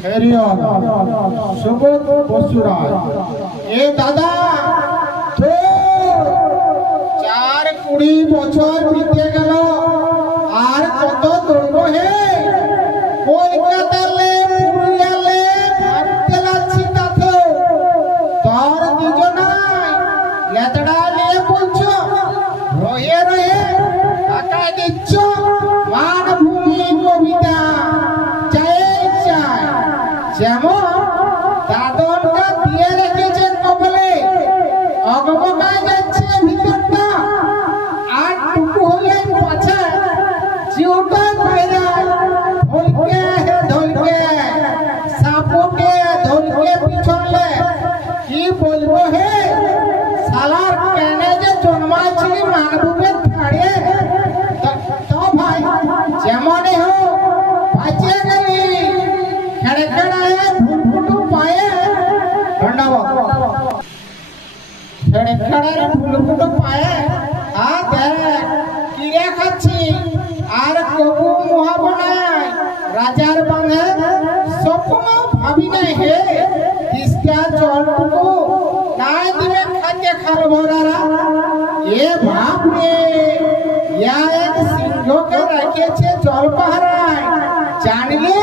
হেরিয়ন সুবোধ বসুরাজ। এ দাদা চার কুড়ি বছর বিতে গেল। আর কত দৌড়ব হে? কলকাতালে, পুরুলিয়ালে ভাবতে লাগছি তাতে। তোর দুজনাই লেতড়া নিয়ে বলছো? রয়ে রয়ে টাকা দিচ্ছ। যেমন দাদনটা দিয়ে রেখেছে কবলে অগমকায় যাচ্ছে ভিতরটা। আর টুকু হলে পাছে জিওটা বাইরে ধলকে হে ধলকে সাপোটে ধলকে পিছলে, কি বলব হে? ধন্যবাদ খেড়ে খেড়ায় ফুটফুটু পায়ে আ দেখ কিরে খাচ্ছি? আর মহাবনায় রাজার বাঁধে স্বপ্ন ভাবি নাই হে। তিস্তা জলটুকু নাই দিবে খারবরারা এ বাপ রে, ইয়া এক জল পাহারায় জানলে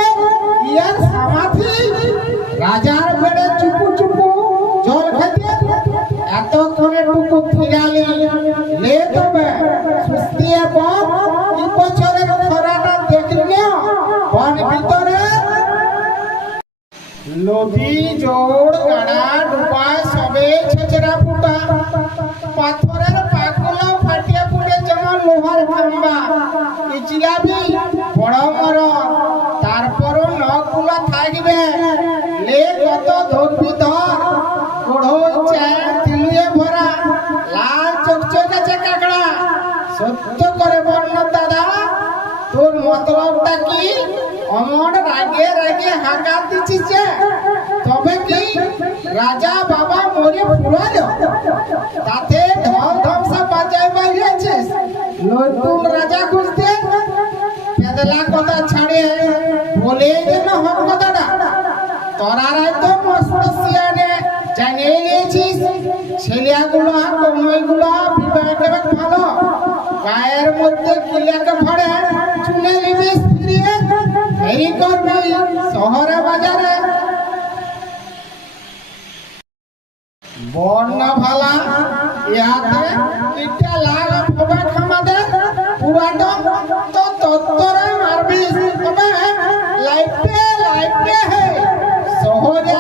বছরের খরাটা দেখলে বন ভিতরে। নদী জোড় গাড়া ডুবায় সবে ছেচরা ফুটা। পাথরের মতলবটা কি? অমর রাগে রাগে হাঁকা দিছিস যে? তবে কি? রাজা বাবা মরে ফুরাল। তাতে ঢল ধ্বংসা বাজায় বাইরেছিস নতুন রাজা খুঁজতে পেদলা কথা ছাড়ে। বলে যেন হক কথাটা। তোরারাই তো মস্ত সিয়ানে জানিয়ে নিয়েছিস ছেলেগুলো কমইগুলো বিবাহ ভালো? গায়ের মধ্যে কিলাকে ফাড়ে বর্ণ ভালা ইহাতে ইটা লাগ ফবা খামাদে পুরাটা তো তত্তরে মারবি। তবে লাইফে লাইফে হে শহরে